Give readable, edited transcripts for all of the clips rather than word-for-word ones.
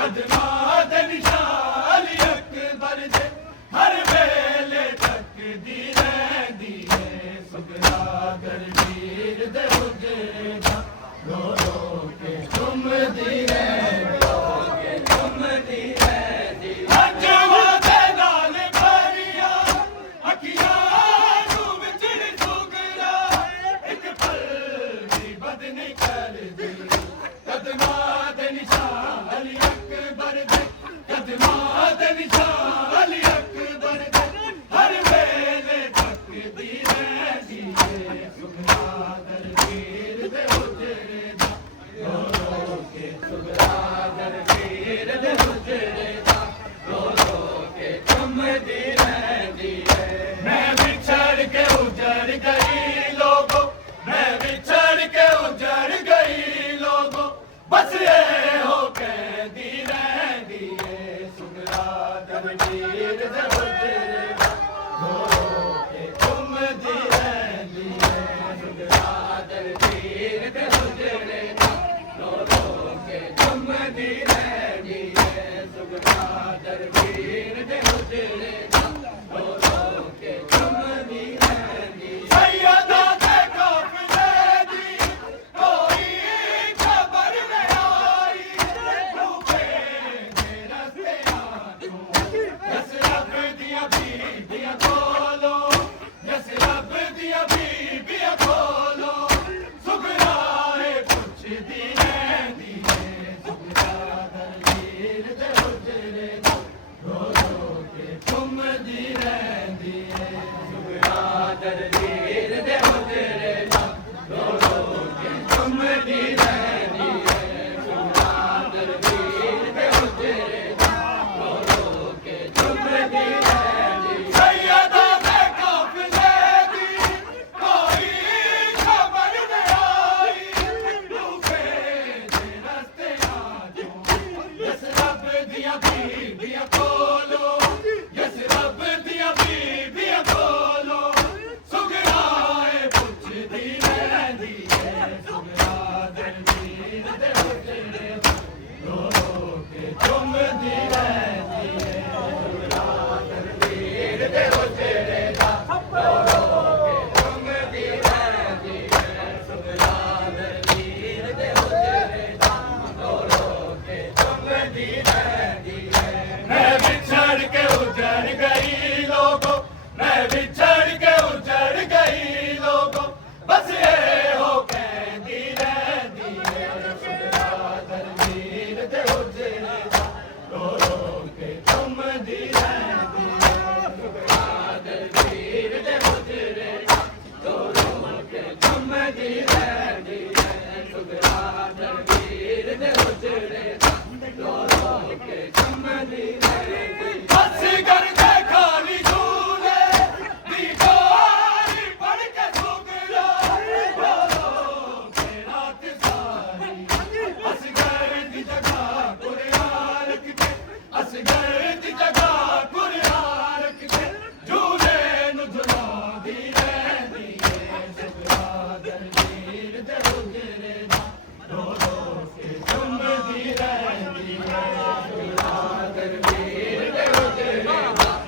कदमा दे निशान ਨਿਸ਼ਾਨ ਅਲੀ ਅਕਬਰ ਦੇ ਹਰ ਵੇਲੇ ਤੱਕਦੀ ਰਹਿੰਦੀ ਏ ਸੁਭਰਾ ਦਰਬੀਰ ਦੇ ਹੁਜਰੇ ਦਾ ਰੋ ਰੋ ਕੇ ਸੁਭਰਾ ਦਰਬੀਰ ਦੇ ਹੁਜਰੇ ਦਾ ਰੋ ਰੋ ਕੇ ਚੁੰਮਦੀ ਰਹਿੰਦੀ ਏ ਮੈਂ ਵਿਛੜ ਕੇ ਉਜੜ ਗਈ ਲੋਗੋ ਮੈਂ ਵਿਛੜ ਕੇ ਉਜੜ ਗਈ ਲੋਗੋ ਬਸ ਇਹ ਹੋ ਕਹਿੰਦੀ ਰਹਿੰਦੀ ਏ ਸੁਭਰਾ ਦਰਬੀਰ ਦੇ ਹੁਜਰੇ ਦਾ ਰੋ ਰੋ ਕੇ ਚੁੰਮਦੀ ਰਹਿੰਦੀ ਏ ਸੁਭਰਾ ਦਰਬੀਰ ਦੇ ਹੁਜਰੇ ਦਾ ਰੋ ਰੋ ਕੇ ਚੁੰਮਦੀ ਰਹਿੰਦੀ ਏ ਸੁਭਰਾ ਦਰਬੀਰ ਦੇ ਹੁਜਰੇ ਦਾ ਰੋ ਰੋ ਕੇ ਚੁੰਮਦੀ ਰਹਿੰਦੀ ਸੈਯਦਾ ਦੇ ਕਾਫਲੇ ਦੀ ਕੋਈ ਖਬਰ ਨਹੀਂ ਆਈ ਰੂਪੇ ਦੇ ਰਸਤਿਆਂ ਤੋਂ ਜਸ ਰੱਬ ਦੀਆਂ ਬੀਬੀਆਂ ਕੋਲੋਂ ਜਸ ਰੱਬ ਦੀਆਂ ਬੀਬੀਆਂ ਕੋਲੋਂ ਸੁਭਰਾਏ ਪੁੱਛਦੀ ਰਹਿੰਦੀ ਏ ਸੁਭਰਾ ਦਰਬੀਰ ਦੇ ਹੁਜਰੇ ਦਾ ਰੋ ਰੋ ਕੇ ਚੁੰਮਦੀ ਰਹਿੰਦੀ ਏ ਸੁਭਰਾ ਦਰਬੀਰ ਦੇ ਹੁਜਰੇ ਦਾ ਰੋ ਰੋ ਕੇ ਚੁੰਮਦੀ ਰਹਿੰਦੀ ਏ ਸੁਭਰਾ ਦਰਬੀਰ ਦੇ ਹੁਜਰੇ ਦਾ ਰੋ ਰੋ ਕੇ ਚੁੰਮਦੀ ਰਹਿੰਦੀ ਸੈਯਦਾ ਦੇ ਕਾਫਲੇ ਦੀ ਕੋਈ ਖਬਰ ਨਹੀਂ ਆਈ ਰੂਪੇ ਦੇ ਰਸਤਿਆਂ ਤੋਂ ਜਸ ਰੱਬ ਦੀਆਂ ਬੀਬੀਆਂ ਕੋਲੋਂ ਜਸ ਰੱਬ ਦੀਆਂ ਬੀਬੀਆਂ ਕੋਲੋਂ ਸੁਗਰਾਏ ਪੁੱਛਦੀ ਰਹਿੰਦੀ ਏ ਸੁਗਰਾ ਦਰਬੀਰ ਦੇ ਹੁਜਰੇ ਦਾ ਰੋ ਰੋ ਕੇ ਚੁੰਮਦੀ ਰਹਿੰਦੀ ਏ ਸੁਗਰਾ ਦਰਬੀਰ ਦੇ ਹੁਜਰੇ ਦਾ ਰੋ ਰੋ ਕੇ ਚੁੰਮਦੀ ਰਹਿੰਦੀ ਏ ਸੁਗਰਾ ਦਰਬੀਰ ਦੇ ਹੁਜਰੇ ਦਾ ਰੋ ਰੋ ਕੇ ਚੁੰਮਦੀ ਰਹਿੰਦੀ ਏ ਮੈਂ ਵਿਛੜ ਕੇ ਉਜੜ ਗਈ ਲੋਗੋ ਮੈਂ ਵਿਛੜ ਕੇ ਉਜੜ ਗਈ ਲੋਗੋ ਬਸ ਇਹ ਹੋ ਕਹਿੰਦੀ ਰਹਿੰਦੀ ਏ ਸੁਭਰਾ ਦਰਬੀਰ ਦੇ ਹੁਜਰੇ ਦਾ ਰੋ ਰੋ ਕੇ ਚੁੰਮਦੀ ਰਹਿੰਦੀ ਏ ਸੁਭਰਾ ਦਰਬੀਰ ਦੇ ਹੁਜਰੇ ਦਾ ਰੋ ਰੋ ਕੇ ਚੁੰਮਦੀ ਰਹਿੰਦੀ ਏ ਸੁਭਰਾ ਦਰਬੀਰ ਦੇ ਹੁਜਰੇ ਦਾ ਰੋ ਰੋ ਕੇ ਚੁੰਮਦੀ ਰਹਿੰਦੀ ਅਸਗਰ ਦੇ ਖਾਲੀ ਝੂਲੇ ਦੀ ਗੋਰੀ ਪੜ ਕੇ ਸੁਗਰਾ ਰੋ ਰੋ ਕੇ ਰਾਤ ਸਾਰੀ ਅਸਗਰ ਦੀ ਜਗ੍ਹਾ ਕੁਰਾਨ ਰੱਖਦੇ ਅਸਗਰ ਦੀ ਜਗ੍ਹਾ ਕੁਰਾਨ ਰੱਖਦੇ ਝੂਲੇ ਨੂੰ ਝੁਲਾਉਂਦੀ ਰਹਿੰਦੀ ਏ ਸੁਭਰਾ ਦਰਬੀਰ ਦੇ ਹੁਜਰੇ ਦਾ ਰੋ ਰੋ ਕੇ ਚੁੰਮਦੀ ਰਹਿੰਦੀ ਏ ਸੁਭਰਾ ਦਰਬੀਰ ਦੇ ਹੁਜਰੇ ਦਾ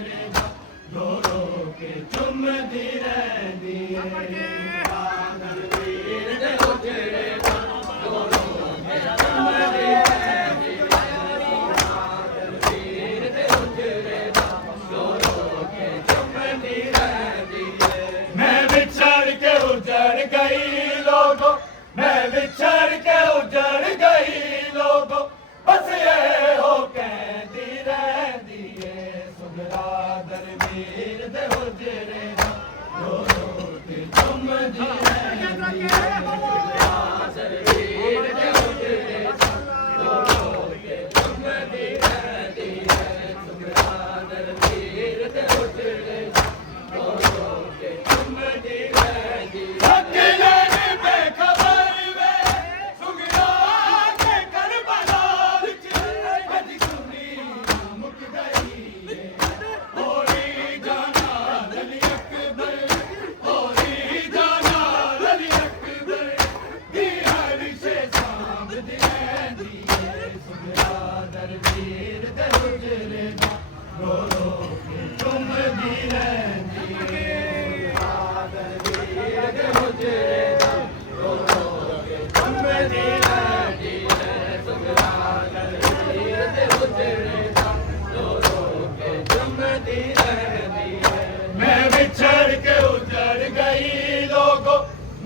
हुजरे दा रो रो के चुमदी रहंदी दलवीर दे हुजरे दा रो रो के चुमदी रहंदी दलवीर दे हुजरे दा रो रो के चुमदी रहंदी मैं बिछड़ के उजड़ गई लोगों मैं बिछड़ के उजड़ गई लोगों बस ये हो कहती रहती है सुगरा दलवीर दे हुजरे दा रो रो के चुमदी रहंदी है दलवीर दे हुजरे दा रो रो के चुमदी रहंदी है सुगरा दलवीर दे हुजरे दा रो रो के चुमदी रहंदी दलवीर दे हुजरे दा रो रो के चुमदी रहंदी दलवीर दे हुजरे दा रो रो के चुमदी रहंदी सुगरा दलवीर दे हुजरे दा रो रो के चुमदी रहंदी मैं बिछड़ के उजड़ गई लोगों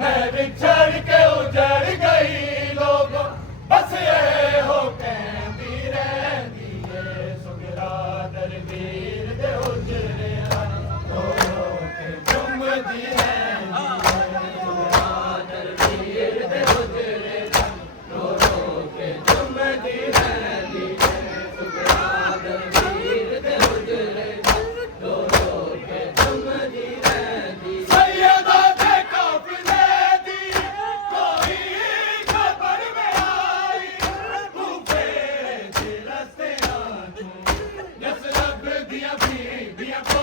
मैं बिछड़ के उजड़ गई लोगों बस ये हो कहती रहती है सुगरा दलवीर दे हुजरे दा रो रो के चुमदी रहंदी सुगरा दलवीर दे हुजरे दा रो रो के चुमदी रहंदी सुगरा दलवीर दे हुजरे दा रो रो के चुमदी रहंदी सैयदा दे काफिले दी कोई खबर में आई तू भेज रस्ते आ तू यस लब दिया बीबियां को